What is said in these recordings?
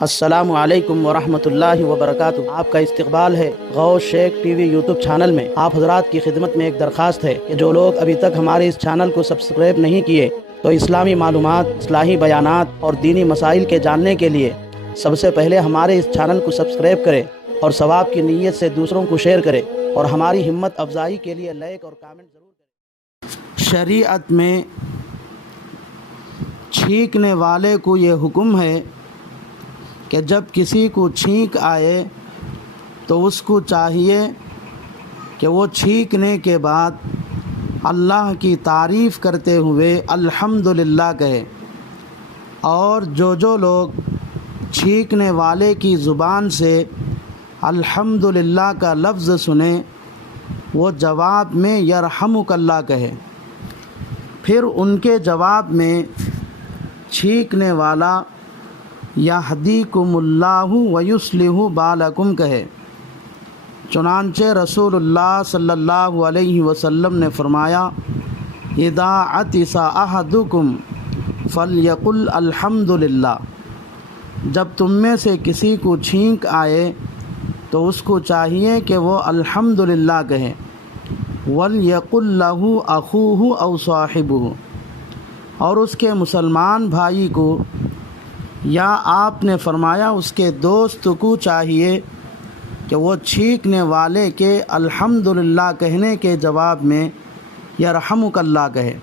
السلام علیکم ورحمۃ اللہ وبرکاتہ۔ آپ کا استقبال ہے غوث شیخ ٹی وی یوٹیوب چینل میں۔ آپ حضرات کی خدمت میں ایک درخواست ہے کہ جو لوگ ابھی تک ہمارے اس چینل کو سبسکرائب نہیں کیے تو اسلامی معلومات، اصلاحی بیانات اور دینی مسائل کے جاننے کے لیے سب سے پہلے ہمارے اس چینل کو سبسکرائب کریں اور ثواب کی نیت سے دوسروں کو شیئر کریں، اور ہماری ہمت افزائی کے لیے لائک اور کامنٹ ضرور کریں۔ شریعت میں چھینکنے والے کو یہ حکم ہے کہ جب کسی کو چھینک آئے تو اس کو چاہیے کہ وہ چھینکنے کے بعد اللہ کی تعریف کرتے ہوئے الحمدللہ کہے، اور جو لوگ چھینکنے والے کی زبان سے الحمدللہ کا لفظ سنیں وہ جواب میں یرحمک اللہ کہے۔ پھر ان کے جواب میں چھینکنے والا یہدیکم اللہ ویصلح بالکم کہے۔ چنانچہ رسول اللہ صلی اللہ علیہ وسلم نے فرمایا، اذا عطس احدکم فلیقل الحمدللہ، جب تم میں سے کسی کو چھینک آئے تو اس کو چاہیے کہ وہ الحمدللہ کہے، ولیقل لہ اخوہ او صاحبہ، اور اس کے مسلمان بھائی کو یا آپ نے فرمایا اس کے دوست کو چاہیے کہ وہ چھینکنے والے کے الحمدللہ کہنے کے جواب میں یرحمک اللہ کہے۔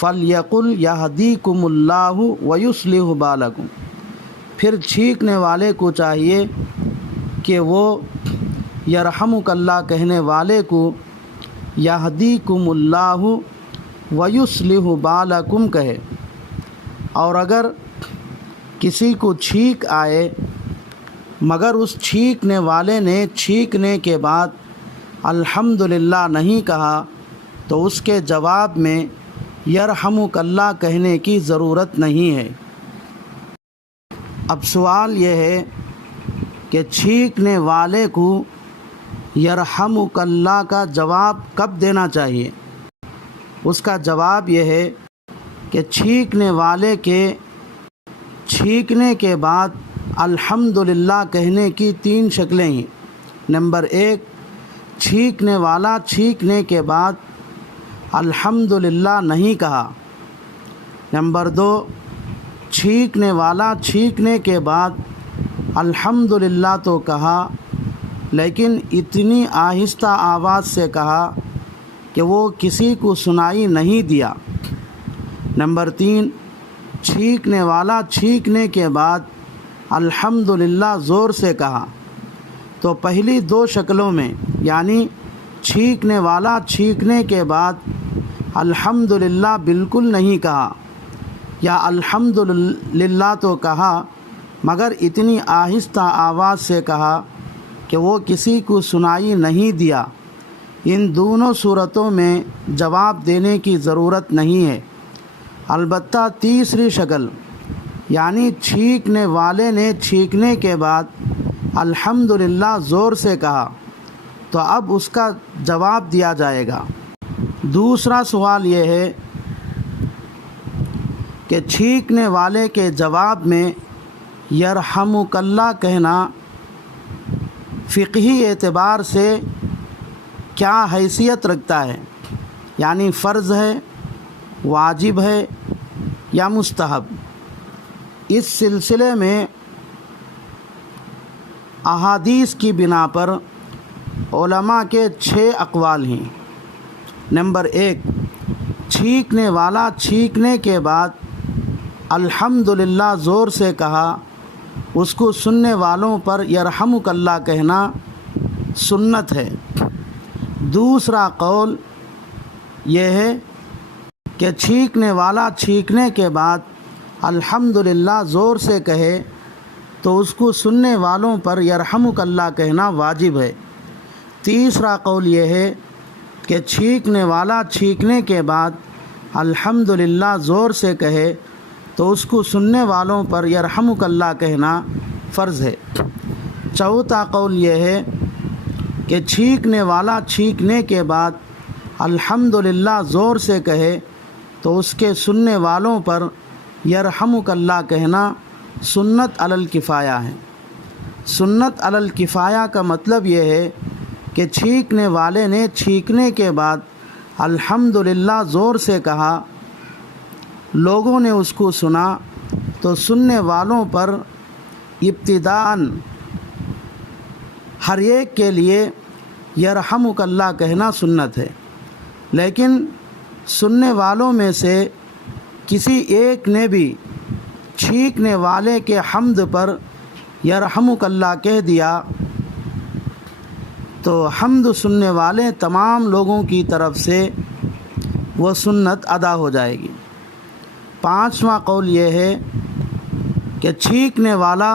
فلیقل یہدیکم اللہ ویصلح بالکم، پھر چھینکنے والے کو چاہیے کہ وہ یرحمک اللہ کہنے والے کو یہدیکم اللہ ویصلح بالکم کہے۔ اور اگر کسی کو چھینک آئے مگر اس چھینکنے والے نے چھینکنے کے بعد الحمدللہ نہیں کہا تو اس کے جواب میں یرحمک اللہ کہنے کی ضرورت نہیں ہے۔ اب سوال یہ ہے کہ چھینکنے والے کو یرحمک اللہ کا جواب کب دینا چاہیے؟ اس کا جواب یہ ہے کہ چھینکنے والے کے چھینکنے کے بعد الحمدللہ کہنے کی 3 شکلیں ہیں۔ نمبر 1، چھینکنے والا چھینکنے کے بعد الحمدللہ نہیں کہا۔ نمبر 2، چھینکنے والا چھینکنے کے بعد الحمدللہ تو کہا لیکن اتنی آہستہ آواز سے کہا کہ وہ کسی کو سنائی نہیں دیا۔ نمبر 3، چھینکنے والا چھینکنے کے بعد الحمدللہ زور سے کہا۔ تو پہلی 2 شکلوں میں، یعنی چھینکنے والا چھینکنے کے بعد الحمدللہ بالکل نہیں کہا یا الحمدللہ تو کہا مگر اتنی آہستہ آواز سے کہا کہ وہ کسی کو سنائی نہیں دیا، ان دونوں صورتوں میں جواب دینے کی ضرورت نہیں ہے۔ البتہ تیسری شکل، یعنی چھینکنے والے نے چھینکنے کے بعد الحمدللہ زور سے کہا تو اب اس کا جواب دیا جائے گا۔ دوسرا سوال یہ ہے کہ چھینکنے والے کے جواب میں یرحمک اللہ کہنا فقہی اعتبار سے کیا حیثیت رکھتا ہے، یعنی فرض ہے، واجب ہے یا مستحب؟ اس سلسلے میں احادیث کی بنا پر علماء کے 6 اقوال ہیں۔ نمبر 1، چھینکنے والا چھینکنے کے بعد الحمدللہ زور سے کہا، اس کو سننے والوں پر یرحمک اللہ کہنا سنت ہے۔ دوسرا قول یہ ہے کہ چھینکنے والا چھینکنے کے بعد الحمدللہ زور سے کہے تو اس کو سننے والوں پر یرحمک اللہ کہنا واجب ہے۔ تیسرا قول یہ ہے کہ چھینکنے والا چھینکنے کے بعد الحمدللہ زور سے کہے تو اس کو سننے والوں پر یرحمک اللہ کہنا فرض ہے۔ چوتھا قول یہ ہے کہ چھینکنے والا چھینکنے کے بعد الحمدللہ زور سے کہے تو اس کے سننے والوں پر یرحمک اللہ کہنا سنت علی الکفایہ ہے۔ سنت علی الکفایہ کا مطلب یہ ہے کہ چھینکنے والے نے چھینکنے کے بعد الحمدللہ زور سے کہا، لوگوں نے اس کو سنا، تو سننے والوں پر ابتداءً ہر ایک کے لیے یرحمک اللہ کہنا سنت ہے۔ لیکن سننے والوں میں سے کسی ایک نے بھی چھینکنے والے کے حمد پر یرحمک اللہ کہہ دیا تو حمد سننے والے تمام لوگوں کی طرف سے وہ سنت ادا ہو جائے گی۔ پانچواں قول یہ ہے کہ چھینکنے والا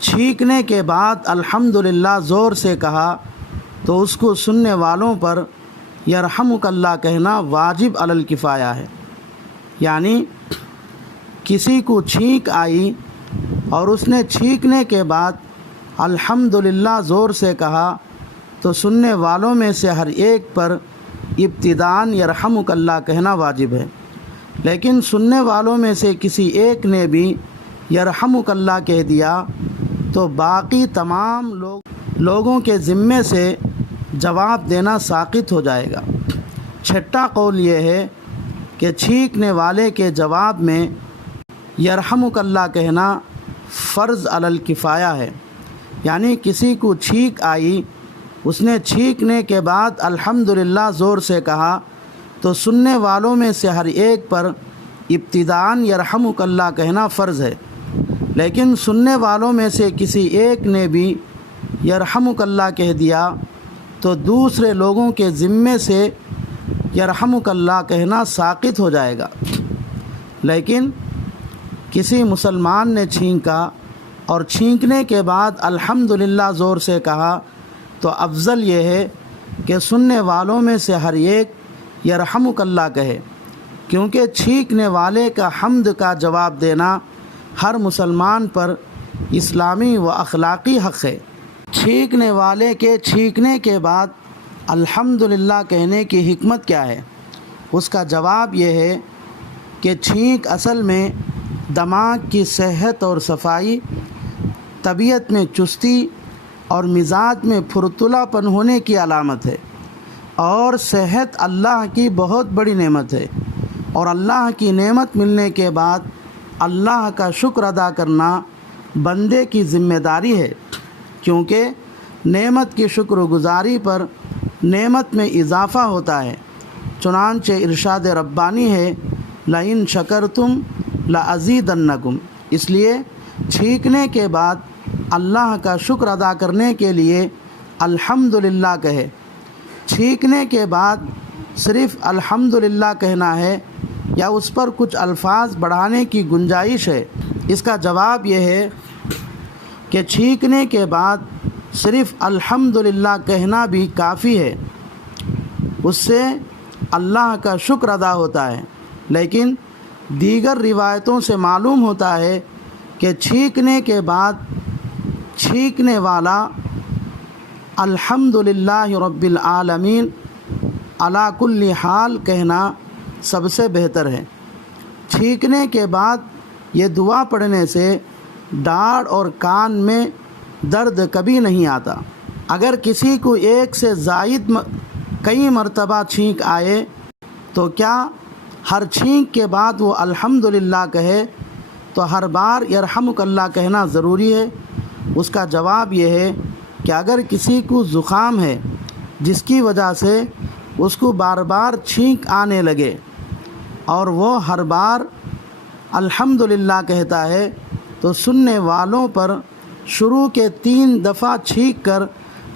چھینکنے کے بعد الحمدللہ زور سے کہا تو اس کو سننے والوں پر یرحمک اللہ کہنا واجب علی الکفایہ ہے۔ یعنی کسی کو چھینک آئی اور اس نے چھینکنے کے بعد الحمدللہ زور سے کہا تو سننے والوں میں سے ہر ایک پر ابتداءً یرحمک اللہ کہنا واجب ہے۔ لیکن سننے والوں میں سے کسی ایک نے بھی یرحمک اللہ کہہ دیا تو باقی تمام لوگوں کے ذمے سے جواب دینا ساقط ہو جائے گا۔ چھٹا قول یہ ہے کہ چھینکنے والے کے جواب میں یرحمک اللہ کہنا فرض علی الکفایہ ہے۔ یعنی کسی کو چھینک آئی، اس نے چھینکنے کے بعد الحمدللہ زور سے کہا تو سننے والوں میں سے ہر ایک پر ابتداءً یرحمک اللہ کہنا فرض ہے۔ لیکن سننے والوں میں سے کسی ایک نے بھی یرحمک اللہ کہہ دیا تو دوسرے لوگوں کے ذمے سے یرحمک اللہ کہنا ساقط ہو جائے گا۔ لیکن کسی مسلمان نے چھینکا اور چھینکنے کے بعد الحمدللہ زور سے کہا تو افضل یہ ہے کہ سننے والوں میں سے ہر ایک یرحمک اللہ کہے، کیونکہ چھینکنے والے کا حمد کا جواب دینا ہر مسلمان پر اسلامی و اخلاقی حق ہے۔ چھینکنے والے کے چھینکنے کے بعد الحمدللہ کہنے کی حکمت کیا ہے؟ اس کا جواب یہ ہے کہ چھینک اصل میں دماغ کی صحت اور صفائی، طبیعت میں چستی اور مزاج میں پھرتلا پن ہونے کی علامت ہے، اور صحت اللہ کی بہت بڑی نعمت ہے، اور اللہ کی نعمت ملنے کے بعد اللہ کا شکر ادا کرنا بندے کی ذمہ داری ہے، کیونکہ نعمت کی شکر گزاری پر نعمت میں اضافہ ہوتا ہے۔ چنانچہ ارشاد ربانی ہے لئن شکرتم لازیدنکم۔ اس لیے چھینکنے کے بعد اللہ کا شکر ادا کرنے کے لیے الحمدللہ کہے۔ چھینکنے کے بعد صرف الحمدللہ کہنا ہے یا اس پر کچھ الفاظ بڑھانے کی گنجائش ہے؟ اس کا جواب یہ ہے کہ چھینکنے کے بعد صرف الحمدللہ کہنا بھی کافی ہے، اس سے اللہ کا شکر ادا ہوتا ہے۔ لیکن دیگر روایتوں سے معلوم ہوتا ہے کہ چھینکنے کے بعد چھینکنے والا الحمدللہ رب العالمین علی کل حال کہنا سب سے بہتر ہے۔ چھینکنے کے بعد یہ دعا پڑھنے سے ڈاڑھ اور کان میں درد کبھی نہیں آتا۔ اگر کسی کو ایک سے زائد کئی مرتبہ چھینک آئے تو کیا ہر چھینک کے بعد وہ الحمدللہ کہے تو ہر بار یرحمک اللہ کہنا ضروری ہے؟ اس کا جواب یہ ہے کہ اگر کسی کو زکام ہے جس کی وجہ سے اس کو بار بار چھینک آنے لگے اور وہ ہر بار الحمدللہ کہتا ہے تو سننے والوں پر شروع کے 3 دفعہ چھینک کر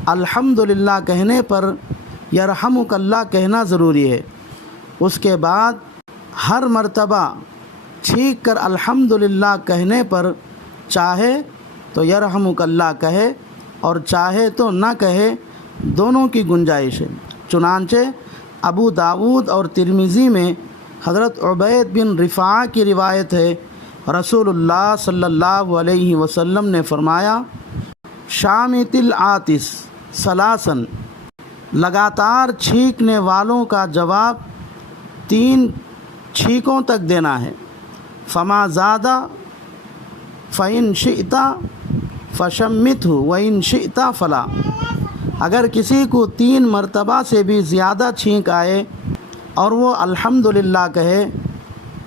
الحمدللہ کہنے پر یرحمک اللہ کہنا ضروری ہے۔ اس کے بعد ہر مرتبہ چھینک کر الحمدللہ کہنے پر چاہے تو یرحمک اللہ کہے اور چاہے تو نہ کہے، دونوں کی گنجائش ہے۔ چنانچہ ابو داود اور ترمذی میں حضرت عبید بن رفاعہ کی روایت ہے، رسول اللہ صلی اللہ علیہ وسلم نے فرمایا شامت العاطس ثلاثاً، لگاتار چھینکنے والوں کا جواب 3 چھینکوں تک دینا ہے، فما زادہ فَإِن شِئْتَ فَشَمِّتْهُ وَإِن شِئْتَ فَلَا۔ اگر کسی کو 3 مرتبہ سے بھی زیادہ چھینک آئے اور وہ الحمدللہ کہے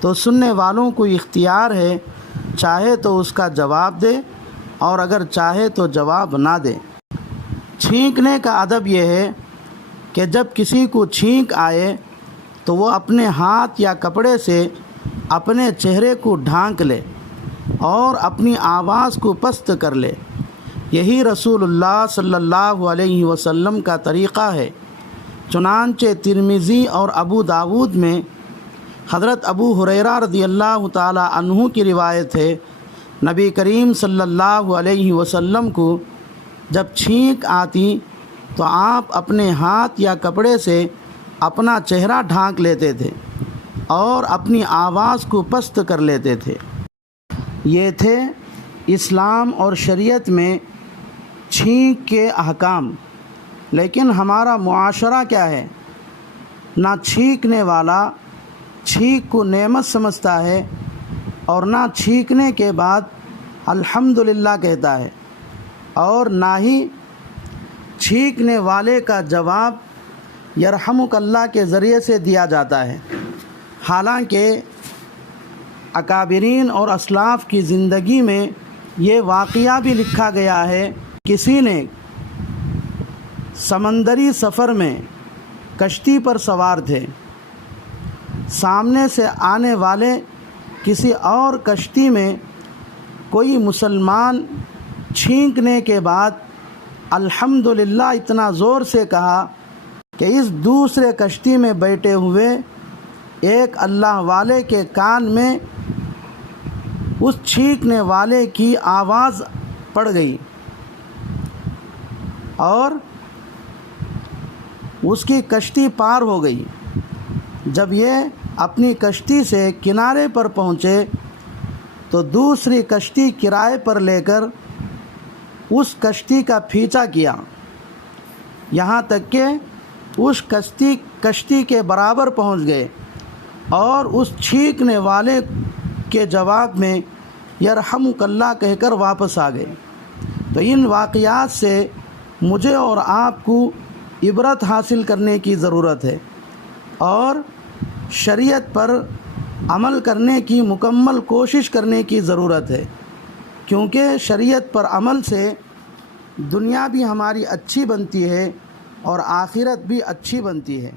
تو سننے والوں کو اختیار ہے، چاہے تو اس کا جواب دے اور اگر چاہے تو جواب نہ دے۔ چھینکنے کا ادب یہ ہے کہ جب کسی کو چھینک آئے تو وہ اپنے ہاتھ یا کپڑے سے اپنے چہرے کو ڈھانک لے اور اپنی آواز کو پست کر لے۔ یہی رسول اللہ صلی اللہ علیہ وسلم کا طریقہ ہے۔ چنانچہ ترمذی اور ابو داود میں حضرت ابو ہریرہ رضی اللہ تعالی عنہ کی روایت ہے، نبی کریم صلی اللہ علیہ وسلم کو جب چھینک آتی تو آپ اپنے ہاتھ یا کپڑے سے اپنا چہرہ ڈھانک لیتے تھے اور اپنی آواز کو پست کر لیتے تھے۔ یہ تھے اسلام اور شریعت میں چھینک کے احکام۔ لیکن ہمارا معاشرہ کیا ہے؟ نہ چھینکنے والا چھینک کو نعمت سمجھتا ہے اور نہ چھینکنے کے بعد الحمدللہ کہتا ہے، اور نہ ہی چھینکنے والے کا جواب یرحمک اللہ کے ذریعے سے دیا جاتا ہے۔ حالانکہ اکابرین اور اسلاف کی زندگی میں یہ واقعہ بھی لکھا گیا ہے، کسی نے سمندری سفر میں کشتی پر سوار تھے، سامنے سے آنے والے کسی اور کشتی میں کوئی مسلمان چھینکنے کے بعد الحمدللہ اتنا زور سے کہا کہ اس دوسرے کشتی میں بیٹھے ہوئے ایک اللہ والے کے کان میں اس چھینکنے والے کی آواز پڑ گئی اور اس کی کشتی پار ہو گئی۔ جب یہ اپنی کشتی سے کنارے پر پہنچے تو دوسری کشتی کرائے پر لے کر اس کشتی کا پیچھا کیا، یہاں تک کہ اس کشتی کے برابر پہنچ گئے اور اس چھینکنے والے کے جواب میں یرحمک اللہ کہہ کر واپس آ گئے۔ تو ان واقعات سے مجھے اور آپ کو عبرت حاصل کرنے کی ضرورت ہے اور شریعت پر عمل کرنے کی مکمل کوشش کرنے کی ضرورت ہے، کیونکہ شریعت پر عمل سے دنیا بھی ہماری اچھی بنتی ہے اور آخرت بھی اچھی بنتی ہے۔